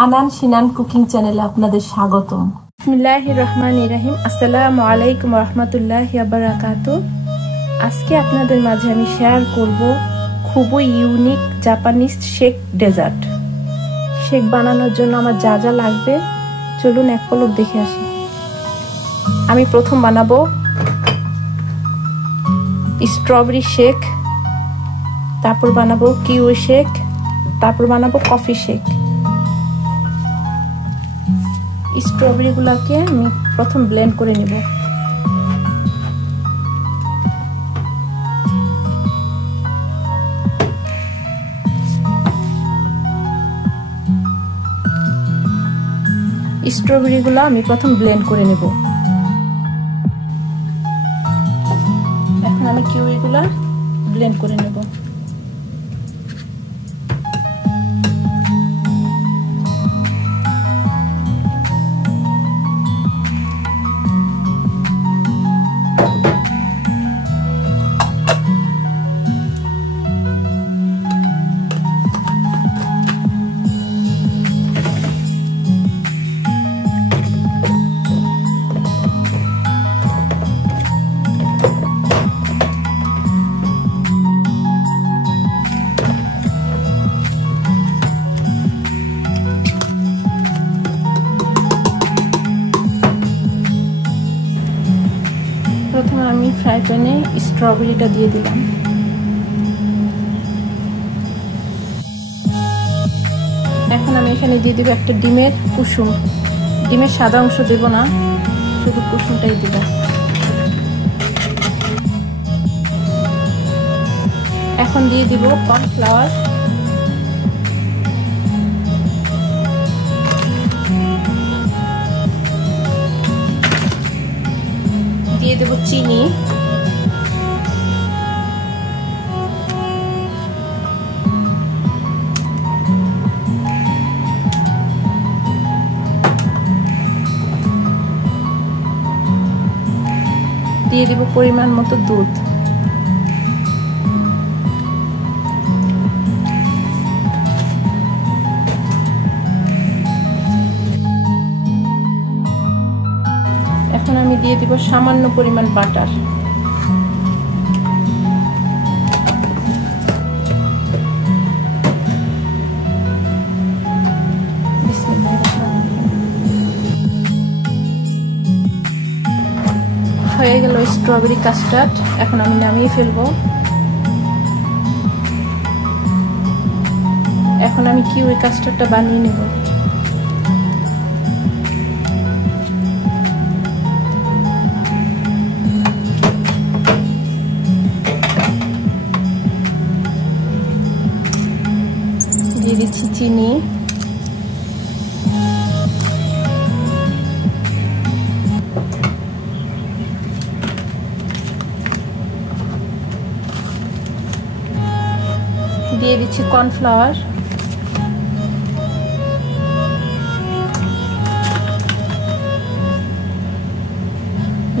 আনান সিনান cooking চ্যানেলে আপনাদের স্বাগতম। বিসমিল্লাহির রহমানির রহিম। আসসালামু আলাইকুম রহমতুল্লাহি ওয়া বারাকাতুহু। আজকে আপনাদের মাঝে আমি শেয়ার করব খুবই unique Japanese shake dessert. Shake বানানোর জন্য আমার যা যা লাগবে চলুন এক পলক দেখে আসি। আমি প্রথম বানাবো স্ট্রবেরি শেক, তারপর বানাবো কিউই শেক, তারপর বানাবো কফি শেক। স্ট্রবেরিগুলোকে আমি প্রথম ব্লেন্ড করে নিব। স্ট্রবেরিগুলো আমি প্রথম ব্লেন্ড করে নেব। এখন আমি কিউইগুলো ব্লেন্ড করে নেব। প্রথমে আমি ফ্রাই প্যানে স্ট্রবেরিটা দিয়ে দিলাম। এখন আমি এখানে দিয়ে দিব একটা ডিমের কুসুম। ডিমের সাদা অংশ দেব না, শুধু কুসুমটাই দেব। এখন দিয়ে দিব কর্নফ্লাওয়ার, দিয়ে দেব চিনি, দিয়ে দিব পরিমাণ মতো দুধ। এখন আমি দিয়ে দিব সামান্য পরিমাণ বাটার। হয়ে গেল স্ট্রবেরি কাস্টার্ড। এখন আমি নামিয়ে ফেলবো। এখন আমি কিউই কাস্টার্ডটা বানিয়ে নেব। দিয়ে দিচ্ছি চিনি, দিয়ে দিচ্ছি কর্নফ্লাওয়ার,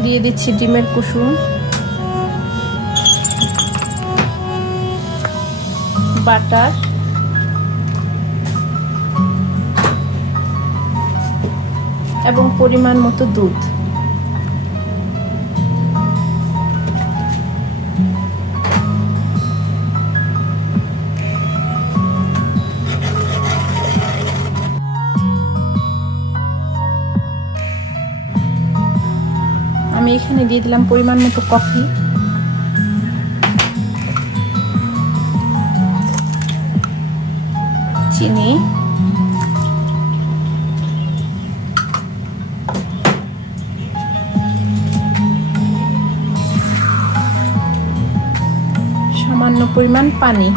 দিয়ে দিচ্ছি ডিমের কুসুম, বাটার এবং পরিমাণ মতো দুধ। আমি এখানে দিয়ে দিলাম পরিমাণ মতো কফি, চিনি, সামান্য পরিমাণ পানি।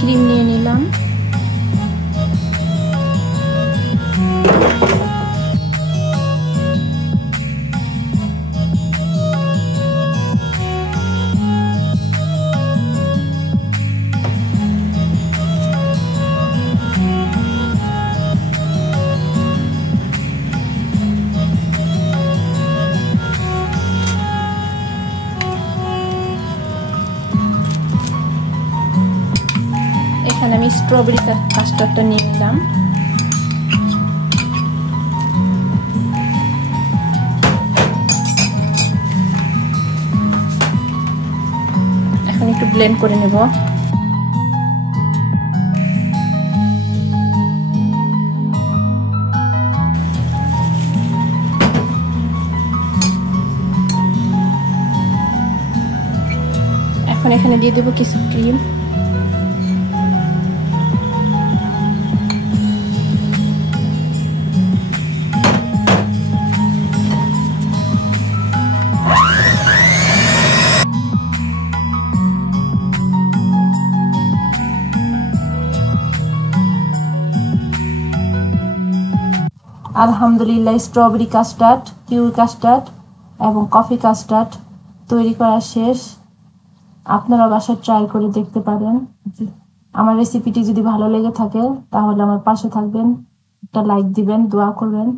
ক্রিম নিয়ে নিলাম। এখানে আমি স্ট্রবেরি কাস্টার্ডটা নিয়ে নিলাম। এখন একটু ব্লেন্ড করে নেব। এখন এখানে দিয়ে দেব কিছু ক্রিম। আলহামদুলিল্লাহ, স্ট্রবেরি কাস্টার্ড, কিউই কাস্টার্ড এবং কফি কাস্টার্ড তৈরি করা শেষ। আপনারা বাসায় ট্রাই করে দেখতে পারেন। আমার রেসিপিটি যদি ভালো লেগে থাকে তাহলে আমার পাশে থাকবেন, একটা লাইক দিবেন, দোয়া করবেন।